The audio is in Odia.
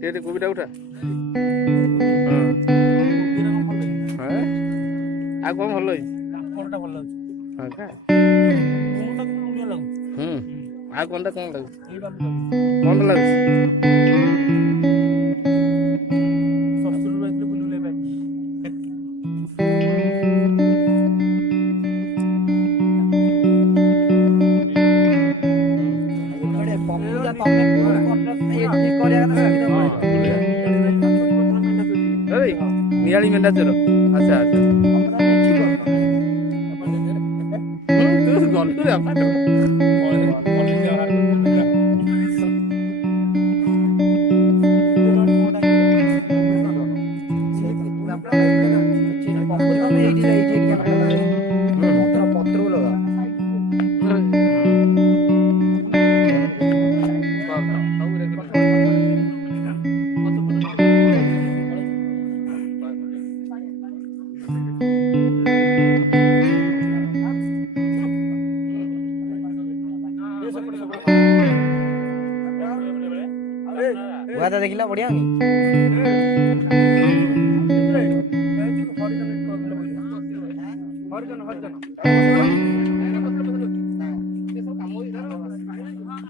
ଟିକେ କୋବିଟା ଉଠା। ଆଉ କଣ ଭଲ ହେଇଛି? ଆଉ କଣଟା କଣ ଲାଗୁଛି? କଣଟା ଲାଗୁଛି? ନିଆଳି ମେଣ୍ଢା ଚୋର। ଆଚ୍ଛା ଆଚ୍ଛା ଦେଖିଲା ବଢିଆ